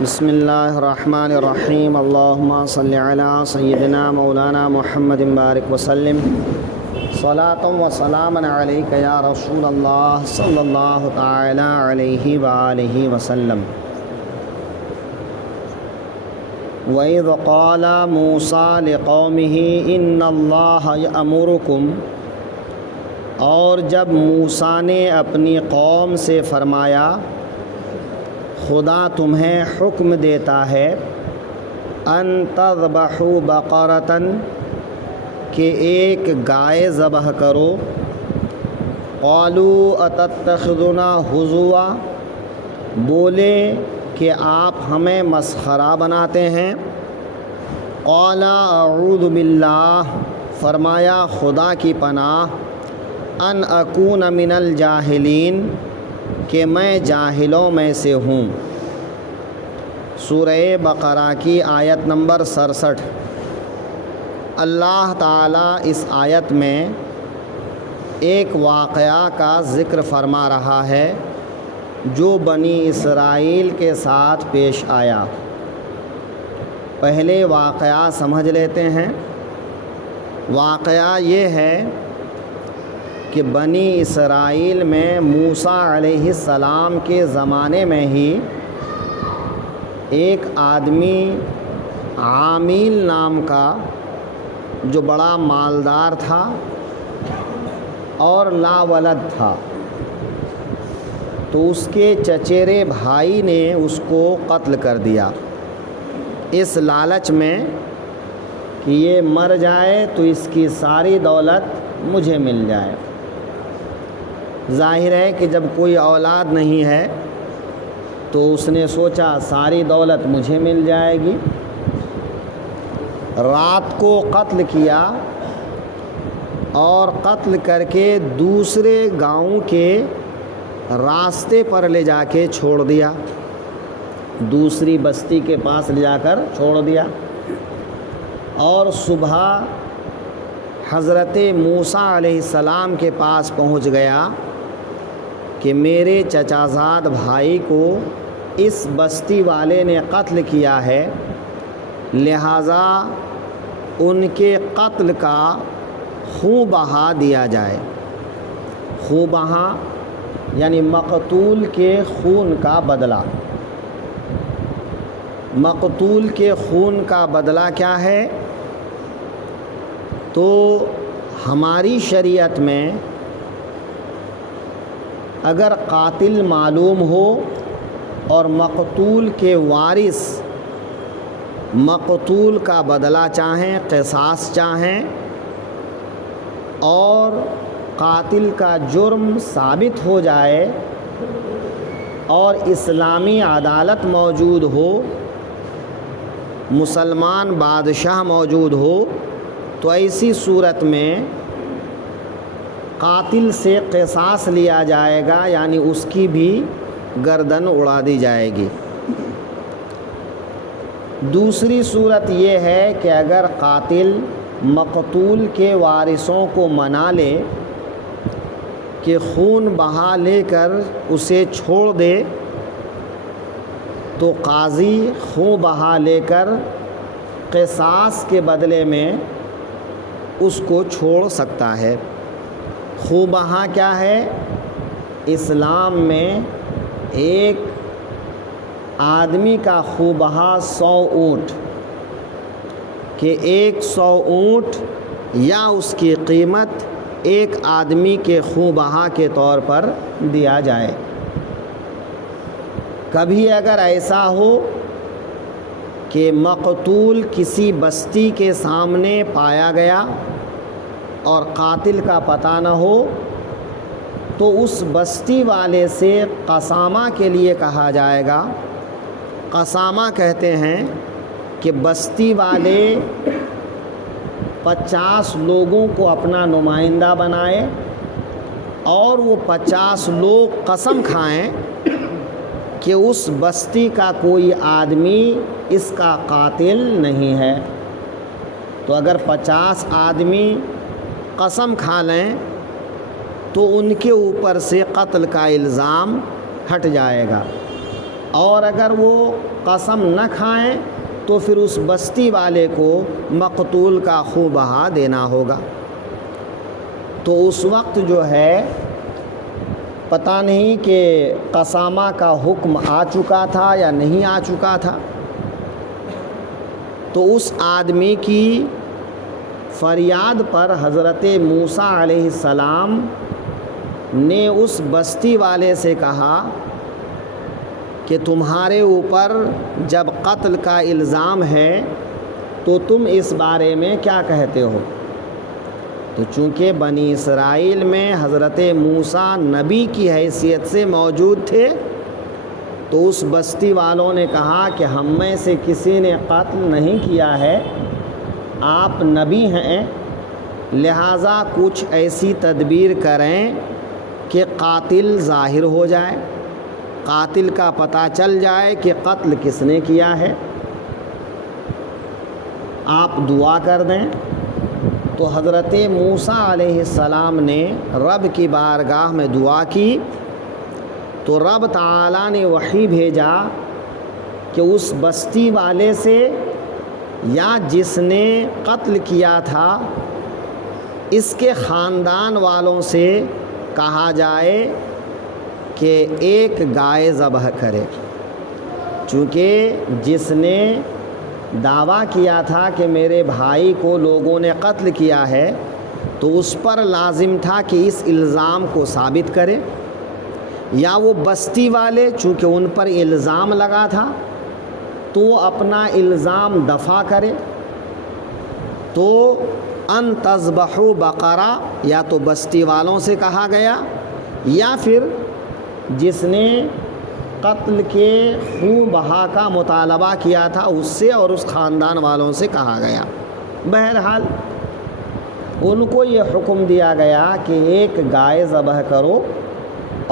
بسم اللہ الرحمن الرحیم اللہم صلی علی سیدنا مولانا محمد بارک وسلم صلاۃ و سلاما علیک یا رسول اللہ صلی اللہ تعالی علیہ وآلہ وسلم۔ وَإِذْ قَالَ مُوسَىٰ لِقَوْمِهِ إِنَّ اللَّهَ يَأْمُرُكُمْ، اور جب موسیٰ نے اپنی قوم سے فرمایا خدا تمہیں حکم دیتا ہے ان تذبحوا بقرۃ، کہ ایک گائے ذبح کرو۔ قالوا اتتخذنا ہزوا، بولے کہ آپ ہمیں مسخرہ بناتے ہیں۔ قال اعوذ باللہ، فرمایا خدا کی پناہ، ان اکون من الجاہلین، کہ میں جاہلوں میں سے ہوں۔ سورہ بقرہ کی آیت نمبر 67۔ اللہ تعالیٰ اس آیت میں ایک واقعہ کا ذکر فرما رہا ہے جو بنی اسرائیل کے ساتھ پیش آیا۔ پہلے واقعہ سمجھ لیتے ہیں۔ واقعہ یہ ہے کہ بنی اسرائیل میں موسیٰ علیہ السلام کے زمانے میں ہی ایک آدمی عامیل نام کا جو بڑا مالدار تھا اور لا ولد تھا، تو اس کے چچیرے بھائی نے اس کو قتل کر دیا اس لالچ میں کہ یہ مر جائے تو اس کی ساری دولت مجھے مل جائے۔ ظاہر ہے کہ جب کوئی اولاد نہیں ہے تو اس نے سوچا ساری دولت مجھے مل جائے گی۔ رات کو قتل کیا اور قتل کر کے دوسرے گاؤں کے راستے پر لے جا کے چھوڑ دیا، دوسری بستی کے پاس لے جا کر چھوڑ دیا۔ اور صبح حضرت موسیٰ علیہ السلام کے پاس پہنچ گیا کہ میرے چچا زاد بھائی کو اس بستی والے نے قتل کیا ہے، لہٰذا ان کے قتل کا خوں بہا دیا جائے۔ خوں بہا یعنی مقتول کے خون کا بدلہ۔ مقتول کے خون کا بدلہ کیا ہے؟ تو ہماری شریعت میں اگر قاتل معلوم ہو اور مقتول کے وارث مقتول کا بدلہ چاہیں، قصاص چاہیں، اور قاتل کا جرم ثابت ہو جائے اور اسلامی عدالت موجود ہو، مسلمان بادشاہ موجود ہو، تو ایسی صورت میں قاتل سے قصاص لیا جائے گا، یعنی اس کی بھی گردن اڑا دی جائے گی۔ دوسری صورت یہ ہے کہ اگر قاتل مقتول کے وارثوں کو منا لے کہ خون بہا لے کر اسے چھوڑ دے، تو قاضی خون بہا لے کر قصاص کے بدلے میں اس کو چھوڑ سکتا ہے۔ خون بہا کیا ہے؟ اسلام میں ایک آدمی کا خون بہا 100 اونٹ، کہ 100 اونٹ یا اس کی قیمت ایک آدمی کے خون بہا کے طور پر دیا جائے۔ کبھی اگر ایسا ہو کہ مقتول کسی بستی کے سامنے پایا گیا اور قاتل کا پتہ نہ ہو، تو اس بستی والے سے قسامہ کے لیے کہا جائے گا۔ قسامہ کہتے ہیں کہ بستی والے 50 لوگوں کو اپنا نمائندہ بنائے اور وہ 50 لوگ قسم کھائیں کہ اس بستی کا کوئی آدمی اس کا قاتل نہیں ہے۔ تو اگر 50 آدمی قسم کھا لیں تو ان کے اوپر سے قتل کا الزام ہٹ جائے گا۔ اور اگر وہ قسم نہ کھائیں تو پھر اس بستی والے کو مقتول کا خون بہا دینا ہوگا۔ تو اس وقت جو ہے پتہ نہیں کہ قسامہ کا حکم آ چکا تھا یا نہیں آ چکا تھا، تو اس آدمی کی فریاد پر حضرت موسیٰ علیہ السلام نے اس بستی والے سے کہا کہ تمہارے اوپر جب قتل کا الزام ہے تو تم اس بارے میں کیا کہتے ہو؟ تو چونکہ بنی اسرائیل میں حضرت موسیٰ نبی کی حیثیت سے موجود تھے، تو اس بستی والوں نے کہا کہ ہم میں سے کسی نے قتل نہیں کیا ہے، آپ نبی ہیں، لہٰذا کچھ ایسی تدبیر کریں کہ قاتل ظاہر ہو جائے، قاتل کا پتہ چل جائے کہ قتل کس نے کیا ہے، آپ دعا کر دیں۔ تو حضرت موسیٰ علیہ السلام نے رب کی بارگاہ میں دعا کی، تو رب تعالیٰ نے وحی بھیجا کہ اس بستی والے سے یا جس نے قتل کیا تھا اس کے خاندان والوں سے کہا جائے کہ ایک گائے ذبح کرے، چونکہ جس نے دعویٰ کیا تھا کہ میرے بھائی کو لوگوں نے قتل کیا ہے تو اس پر لازم تھا کہ اس الزام کو ثابت کرے، یا وہ بستی والے چونکہ ان پر الزام لگا تھا تو وہ اپنا الزام دفع کرے۔ تو ان تذبحوا بقرہ یا تو بستی والوں سے کہا گیا، یا پھر جس نے قتل کے خون بہا کا مطالبہ کیا تھا اس سے اور اس خاندان والوں سے کہا گیا۔ بہرحال ان کو یہ حکم دیا گیا کہ ایک گائے ذبح کرو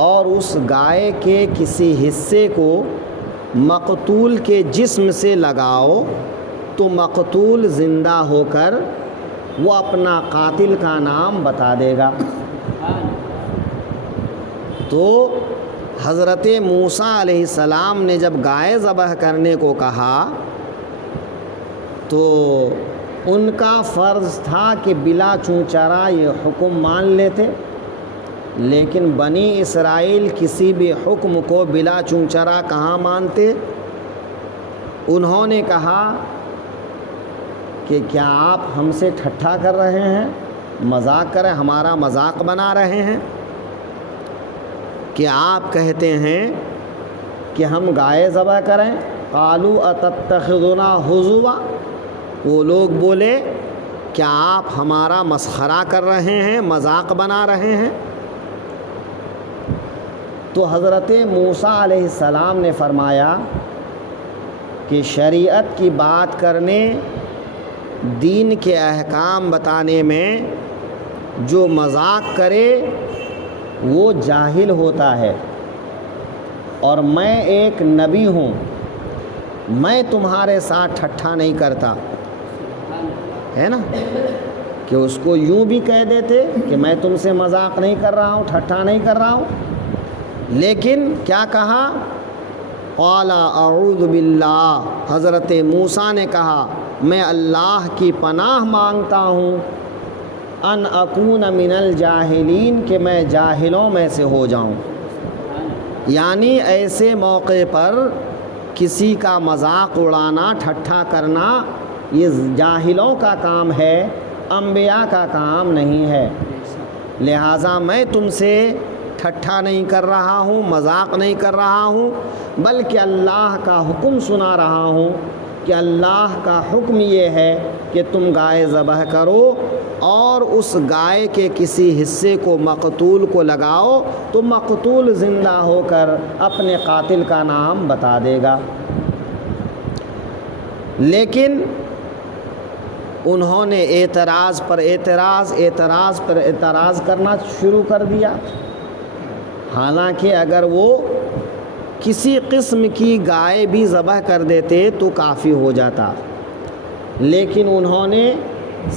اور اس گائے کے کسی حصے کو مقتول کے جسم سے لگاؤ، تو مقتول زندہ ہو کر وہ اپنا قاتل کا نام بتا دے گا۔ تو حضرت موسیٰ علیہ السلام نے جب گائے ذبح کرنے کو کہا تو ان کا فرض تھا کہ بلا چونچرا یہ حکم مان لیتے، لیکن بنی اسرائیل کسی بھی حکم کو بلا چونچرا کہاں مانتے۔ انہوں نے کہا کہ کیا آپ ہم سے ٹھٹھا کر رہے ہیں، مذاق کر رہے ہیں، ہمارا مذاق بنا رہے ہیں کہ آپ کہتے ہیں کہ ہم گائے ذبح کریں؟ قالوا اتتخذنا ہزوا، وہ لوگ بولے کیا آپ ہمارا مسخرہ کر رہے ہیں، مذاق بنا رہے ہیں؟ تو حضرت موسیٰ علیہ السلام نے فرمایا کہ شریعت کی بات کرنے، دین کے احکام بتانے میں جو مذاق کرے وہ جاہل ہوتا ہے، اور میں ایک نبی ہوں، میں تمہارے ساتھ ٹھٹھا نہیں کرتا، ہے نا، کہ اس کو یوں بھی کہہ دیتے کہ میں تم سے مذاق نہیں کر رہا ہوں، ٹھٹھا نہیں کر رہا ہوں، لیکن کیا کہا؟ قال اعوذ باللہ، حضرت موسیٰ نے کہا میں اللہ کی پناہ مانگتا ہوں ان اکون من الجاہلین، کہ میں جاہلوں میں سے ہو جاؤں۔ یعنی ایسے موقع پر کسی کا مذاق اڑانا، ٹھٹھا کرنا یہ جاہلوں کا کام ہے، انبیاء کا کام نہیں ہے، لہٰذا میں تم سے ٹھٹھا نہیں کر رہا ہوں، مذاق نہیں کر رہا ہوں، بلکہ اللہ کا حکم سنا رہا ہوں کہ اللہ کا حکم یہ ہے کہ تم گائے ذبح کرو اور اس گائے کے کسی حصے کو مقتول کو لگاؤ، تو مقتول زندہ ہو کر اپنے قاتل کا نام بتا دے گا۔ لیکن انہوں نے اعتراض پر اعتراض کرنا شروع کر دیا، حالانکہ اگر وہ کسی قسم کی گائے بھی ذبح کر دیتے تو کافی ہو جاتا، لیکن انہوں نے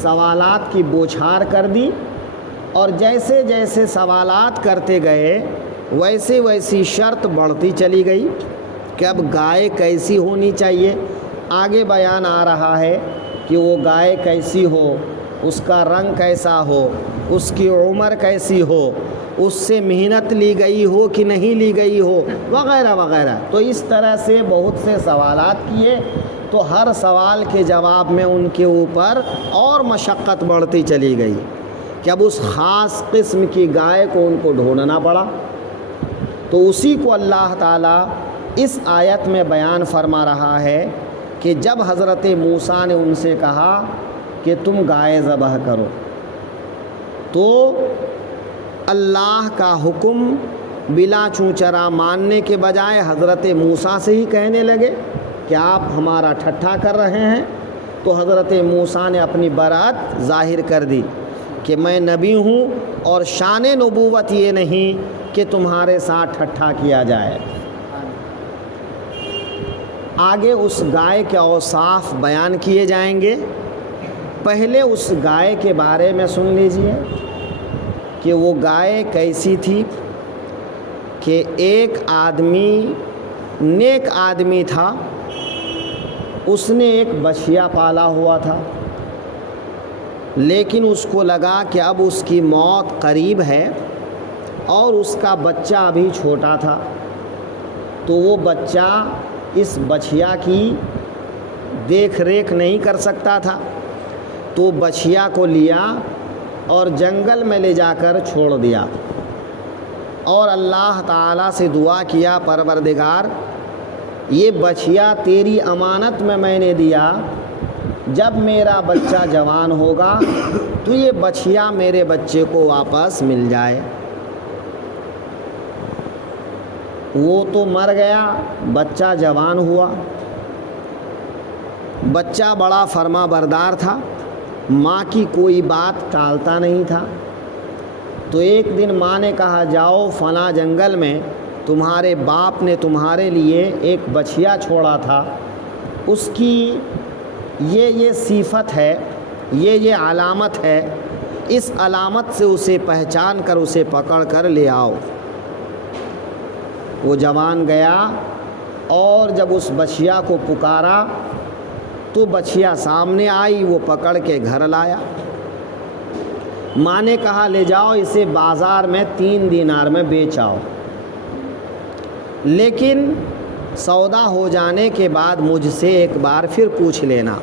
سوالات کی بوچھار کر دی، اور جیسے جیسے سوالات کرتے گئے ویسے ویسی شرط بڑھتی چلی گئی، کہ اب گائے کیسی ہونی چاہیے. آگے بیان آ رہا ہے کہ وہ گائے کیسی ہو، اس کا رنگ کیسا ہو، اس کی عمر کیسی ہو، اس سے محنت لی گئی ہو کہ نہیں لی گئی ہو، وغیرہ وغیرہ. تو اس طرح سے بہت سے سوالات کیے. تو ہر سوال کے جواب میں ان کے اوپر اور مشقت بڑھتی چلی گئی کہ اب اس خاص قسم کی گائے کو ان کو ڈھونڈنا پڑا. تو اسی کو اللہ تعالیٰ اس آیت میں بیان فرما رہا ہے کہ جب حضرت موسیٰ نے ان سے کہا کہ تم گائے ذبح کرو، تو اللہ کا حکم بلا چونچرا ماننے کے بجائے حضرت موسیٰ سے ہی کہنے لگے کہ آپ ہمارا ٹھٹھا کر رہے ہیں. تو حضرت موسیٰ نے اپنی برات ظاہر کر دی کہ میں نبی ہوں اور شان نبوت یہ نہیں کہ تمہارے ساتھ ٹھٹھا کیا جائے. آگے اس گائے کے اوصاف بیان کیے جائیں گے. پہلے اس گائے کے بارے میں سن لیجئے کہ وہ گائے کیسی تھی. کہ ایک آدمی نیک آدمی تھا، اس نے ایک بچھیا پالا ہوا تھا، لیکن اس کو لگا کہ اب اس کی موت قریب ہے اور اس کا بچہ ابھی چھوٹا تھا. تو وہ بچہ اس بچھیا کی دیکھ ریکھ نہیں کر سکتا تھا. تو بچھیا کو لیا اور جنگل میں لے جا کر چھوڑ دیا اور اللہ تعالیٰ سے دعا کیا، پروردگار یہ بچھیا تیری امانت میں نے دیا، جب میرا بچہ جوان ہوگا تو یہ بچھیا میرے بچے کو واپس مل جائے. وہ تو مر گیا، بچہ جوان ہوا. بچہ بڑا فرما بردار تھا، ماں کی کوئی بات ٹالتا نہیں تھا. تو ایک دن ماں نے کہا جاؤ فلاں جنگل میں تمہارے باپ نے تمہارے لیے ایک بچھیا چھوڑا تھا، اس کی یہ صفت ہے، یہ علامت ہے، اس علامت سے اسے پہچان کر اسے پکڑ کر لے آؤ. وہ جوان گیا اور جب اس بچھیا کو پکارا تو بچھیا سامنے آئی، وہ پکڑ کے گھر لایا. ماں نے کہا لے جاؤ اسے بازار میں 3 دینار میں بیچ آؤ، لیکن سودا ہو جانے کے بعد مجھ سے ایک بار پھر پوچھ لینا.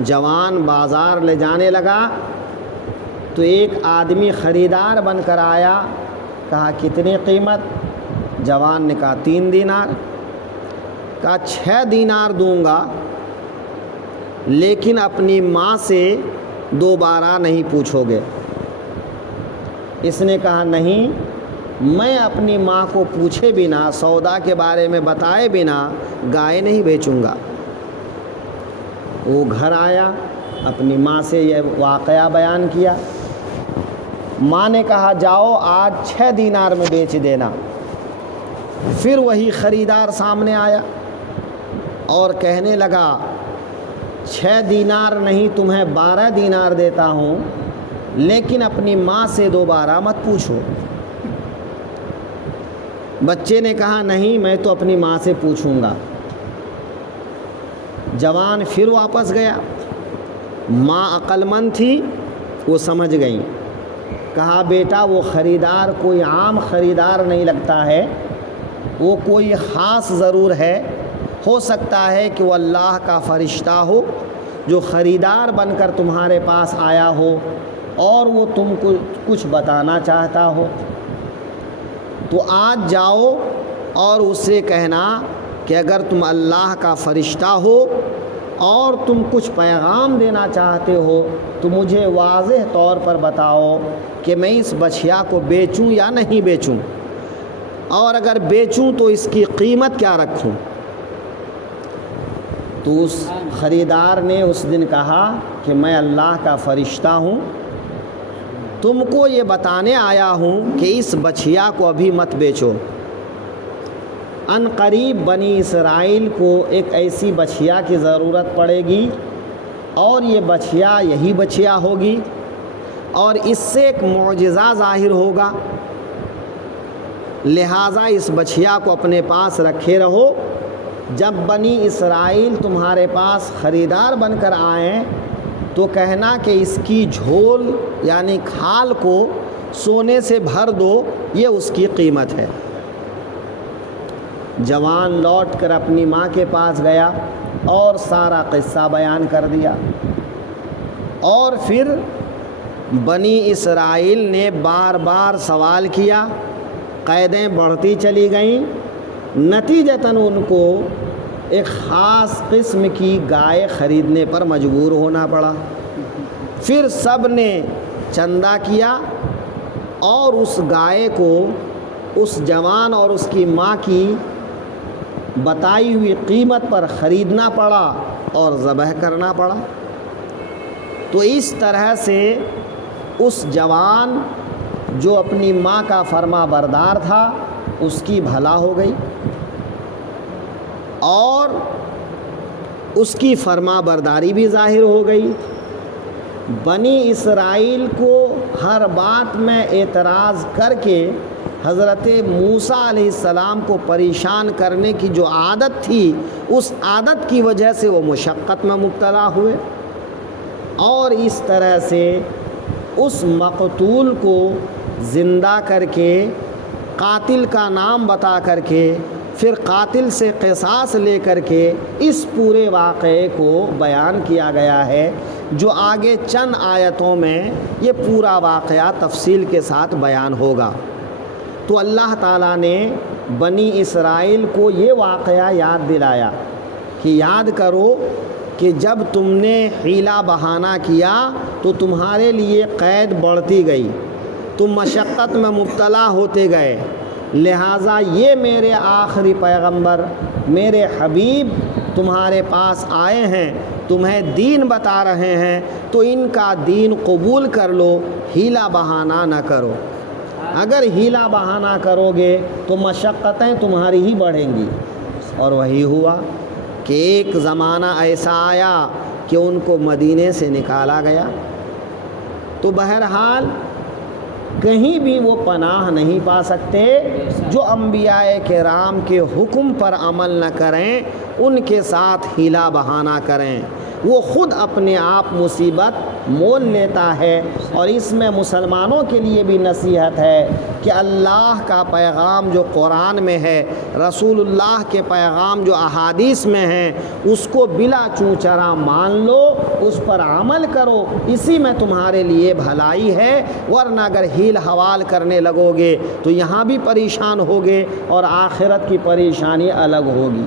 جوان بازار لے جانے لگا تو ایک آدمی خریدار بن کر آیا. کہا کتنی قیمت؟ جوان نے کہا 3 دینار. کہا 6 دینار دوں گا، لیکن اپنی ماں سے دوبارہ نہیں پوچھو گے. اس نے کہا نہیں، میں اپنی ماں کو پوچھے بنا، سودا کے بارے میں بتائے بنا گائے نہیں بیچوں گا. وہ گھر آیا، اپنی ماں سے یہ واقعہ بیان کیا. ماں نے کہا جاؤ آج 6 دینار میں بیچ دینا. پھر وہی خریدار سامنے آیا اور کہنے لگا 6 دینار نہیں تمہیں 12 دینار دیتا ہوں، لیکن اپنی ماں سے دوبارہ مت پوچھو. بچے نے کہا نہیں میں تو اپنی ماں سے پوچھوں گا. جوان پھر واپس گیا. ماں عقل مند تھی، وہ سمجھ گئی. کہا بیٹا وہ خریدار کوئی عام خریدار نہیں لگتا ہے، وہ کوئی خاص ضرور ہے. ہو سکتا ہے کہ وہ اللہ کا فرشتہ ہو جو خریدار بن کر تمہارے پاس آیا ہو اور وہ تم کو کچھ بتانا چاہتا ہو. تو آج جاؤ اور اسے کہنا کہ اگر تم اللہ کا فرشتہ ہو اور تم کچھ پیغام دینا چاہتے ہو تو مجھے واضح طور پر بتاؤ کہ میں اس بچھیا کو بیچوں یا نہیں بیچوں، اور اگر بیچوں تو اس کی قیمت کیا رکھوں. تو اس خریدار نے اس دن کہا کہ میں اللہ کا فرشتہ ہوں، تم کو یہ بتانے آیا ہوں کہ اس بچھیا کو ابھی مت بیچو. ان قریب بنی اسرائیل کو ایک ایسی بچھیا کی ضرورت پڑے گی اور یہ بچھیا یہی بچھیا ہوگی اور اس سے ایک معجزہ ظاہر ہوگا. لہٰذا اس بچھیا کو اپنے پاس رکھے رہو، جب بنی اسرائیل تمہارے پاس خریدار بن کر آئیں تو کہنا کہ اس کی جھول یعنی کھال کو سونے سے بھر دو، یہ اس کی قیمت ہے۔ جوان لوٹ کر اپنی ماں کے پاس گیا اور سارا قصہ بیان کر دیا، اور پھر بنی اسرائیل نے بار بار سوال کیا، قیدیں بڑھتی چلی گئیں، نتیجتاً ان کو ایک خاص قسم کی گائے خریدنے پر مجبور ہونا پڑا۔ پھر سب نے چندہ کیا اور اس گائے کو اس جوان اور اس کی ماں کی بتائی ہوئی قیمت پر خریدنا پڑا اور ذبح کرنا پڑا۔ تو اس طرح سے اس جوان جو اپنی ماں کا فرما بردار تھا اس کی بھلا ہو گئی، اور اس کی فرما برداری بھی ظاہر ہو گئی۔ بنی اسرائیل کو ہر بات میں اعتراض کر کے حضرت موسیٰ علیہ السلام کو پریشان کرنے کی جو عادت تھی، اس عادت کی وجہ سے وہ مشقت میں مبتلا ہوئے، اور اس طرح سے اس مقتول کو زندہ کر کے قاتل کا نام بتا کر کے پھر قاتل سے قصاص لے کر کے اس پورے واقعے کو بیان کیا گیا ہے، جو آگے چند آیتوں میں یہ پورا واقعہ تفصیل کے ساتھ بیان ہوگا۔ تو اللہ تعالیٰ نے بنی اسرائیل کو یہ واقعہ یاد دلایا کہ یاد کرو کہ جب تم نے حیلہ بہانہ کیا تو تمہارے لیے قید بڑھتی گئی، تم مشقت میں مبتلا ہوتے گئے، لہٰذا یہ میرے آخری پیغمبر میرے حبیب تمہارے پاس آئے ہیں، تمہیں دین بتا رہے ہیں، تو ان کا دین قبول کر لو، حیلہ بہانہ نہ کرو۔ اگر حیلہ بہانہ کرو گے تو مشقتیں تمہاری ہی بڑھیں گی۔ اور وہی ہوا کہ ایک زمانہ ایسا آیا کہ ان کو مدینے سے نکالا گیا۔ تو بہرحال کہیں بھی وہ پناہ نہیں پا سکتے، جو انبیاء کرام کے حکم پر عمل نہ کریں، ان کے ساتھ حیلہ بہانہ کریں، وہ خود اپنے آپ مصیبت مول لیتا ہے۔ اور اس میں مسلمانوں کے لیے بھی نصیحت ہے کہ اللہ کا پیغام جو قرآن میں ہے، رسول اللہ کے پیغام جو احادیث میں ہیں، اس کو بلا چونچرا مان لو، اس پر عمل کرو، اسی میں تمہارے لیے بھلائی ہے۔ ورنہ اگر ہیل حوال کرنے لگو گے تو یہاں بھی پریشان ہوگے اور آخرت کی پریشانی الگ ہوگی۔